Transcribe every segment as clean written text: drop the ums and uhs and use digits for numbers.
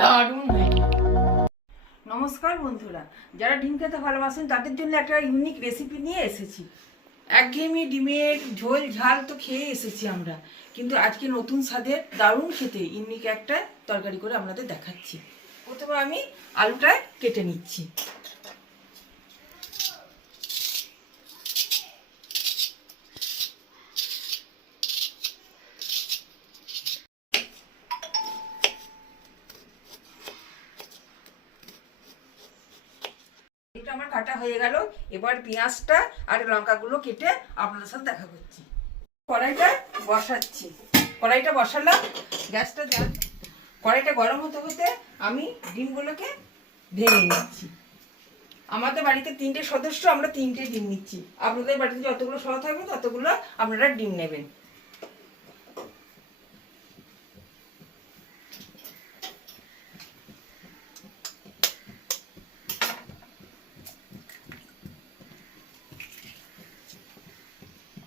দারুণ হয়েছে। নমস্কার বন্ধুরা, যারা ডিম খেতে ভালোবাসেন তাদের জন্য একটা ইউনিক রেসিপি নিয়ে এসেছি। একঘেয়েমি ডিমের ঝোল ঝাল তো খেয়ে এসেছি আমরা, কিন্তু আজকে নতুন স্বাদের দারুণ খেতে ইউনিক একটা তরকারি করে আপনাদের দেখাচ্ছি। প্রথমে আমি আলুটা কেটে নিচ্ছি। এটা আমার কাটা হয়ে গেল। এবার পেঁয়াজটা আর লঙ্কাগুলো কেটে আপনাদের সাথে দেখা করছি। কড়াইটা বসাচ্ছি, কড়াইটা বসালাম, গ্যাসটা দেন। কড়াইটা গরম হতে হতে আমি ডিমগুলোকে ভেঙে নিচ্ছি। আমাদের বাড়িতে 3টে সদস্য, আমরা 3টে ডিম নিচ্ছি। আপনাদের বাড়িতে যতগুলো সদস্য থাকবে ততগুলো আপনারা ডিম নেবেন।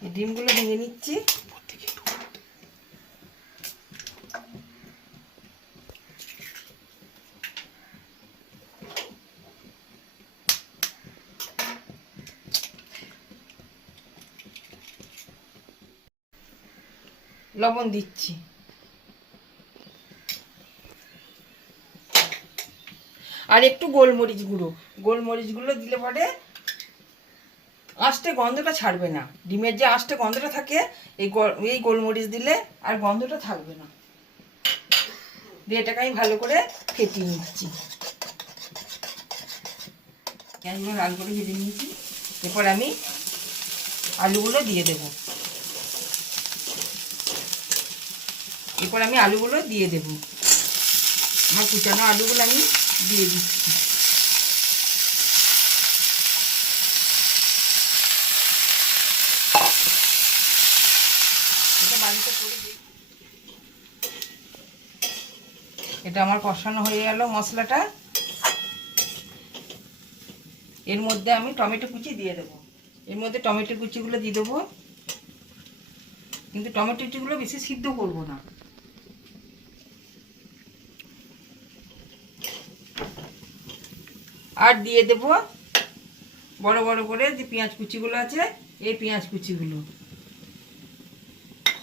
এই ডিমগুলো ভেঙে নিচ্ছি। লবণ দিচ্ছি, আর একটু গোলমরিচ গুঁড়ো। গোলমরিচগুলো দিলে পরে আঁশটে গন্ধটা ছাড়বে না। ডিমের যে আঁশটে গন্ধটা থাকে এই গোলমরিচ দিলে আর গন্ধটা থাকবে না। দিয়ে এটাকে আমি ভালো করে ফেটিয়ে নিচ্ছি। পেঁয়াজগুলো লাল করে ভেজে নিয়েছি। এরপর আমি আলুগুলো দিয়ে দেব। আমার কুচানো আলুগুলো আমি দিয়ে দিচ্ছি। এটা আমার কষানো হয়ে গেল মশলাটা। এর মধ্যে আমি টমেটো কুচি দিয়ে দেবো। এর মধ্যে টমেটো কুচিগুলো দিয়ে দেবো, কিন্তু টমেটো কুচিগুলো বেশি সিদ্ধ করব না। আর দিয়ে দেব বড় বড় করে যে পেঁয়াজ কুচিগুলো আছে, এই পেঁয়াজ কুচিগুলো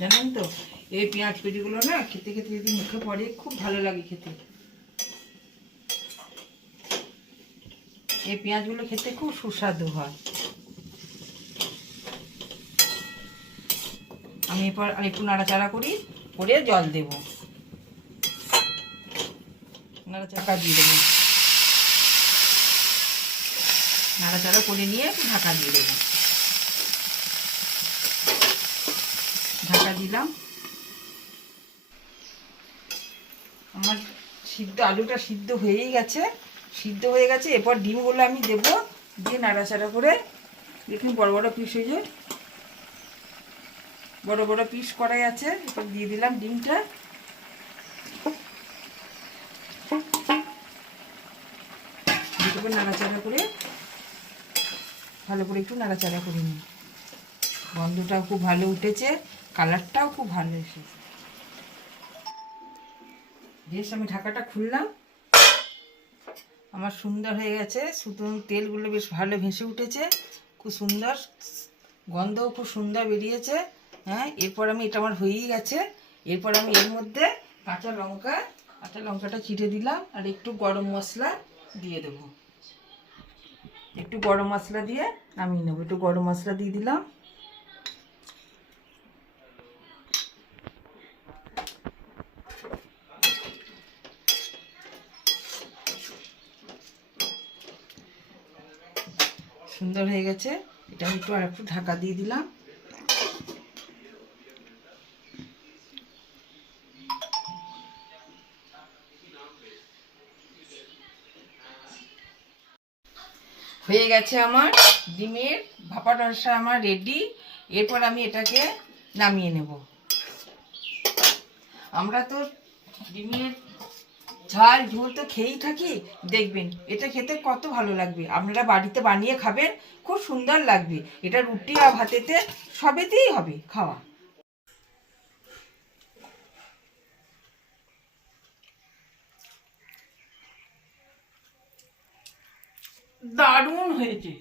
জানেন তো, এই পেঁয়াজ কুচিগুলো না খেতে খেতে যদি মুখে পড়ে খুব ভালো লাগে খেতে। এই পেঁয়াজগুলো খেতে খুব সুস্বাদু হয়। আমি এরপর আর একটু নাড়াচাড়া করে জল দেব। নাড়াচাড়া দিয়ে দেবো, নাড়াচাড়া করে নিয়ে একটু ঢাকা দিয়ে দেবো। ঢাকা দিলাম। আমার আলুটা সিদ্ধ হয়ে গেছে। এরপর ডিমগুলো আমি দেবো, দিয়ে নাড়াচাড়া করে দেখুন বড় বড় পিস হয়ে যায়, বড় বড় পিস করাই আছে। এরপর দিয়ে দিলাম ডিমটা। নাড়াচাড়া করে ভালো করে একটু নাড়াচাড়া করে নিই। গন্ধটাও খুব ভালো উঠেছে, কালারটাও খুব ভালো এসেছে। বেশ আমি ঢাকাটা খুললাম। আমার সুন্দর হয়ে গেছে, শুধু তেলগুলো বেশ ভালো ভেসে উঠেছে, খুব সুন্দর গন্ধও খুব সুন্দর বেরিয়েছে। হ্যাঁ, এরপর আমি এটা আমার হয়েই গেছে। এরপর আমি এর মধ্যে কাঁচা লঙ্কাটা চিড়ে দিলাম, আর একটু গরম মশলা দিয়ে দেবো। একটু গরম মশলা দিয়ে নামিয়ে নেবো। একটু গরম মশলা দিয়ে দিলাম। সুন্দর হয়ে গেছে। এটা আমি আর একটু ঢাকা দিয়ে দিলাম। হয়ে গেছে আমার ডিমের ভাপা রসা আমার রেডি। এরপর আমি এটাকে নামিয়ে নেব। আমরা তো ডিমের ঝাল ঝোল তো খেয়েই থাকি, দেখবেন এটা খেতে কত ভালো লাগবে। আপনারা বাড়িতে বানিয়ে খাবেন, খুব সুন্দর লাগবে। এটা রুটি আর ভাতেতে সবেতেই হবে খাওয়া। দারুণ হয়েছে।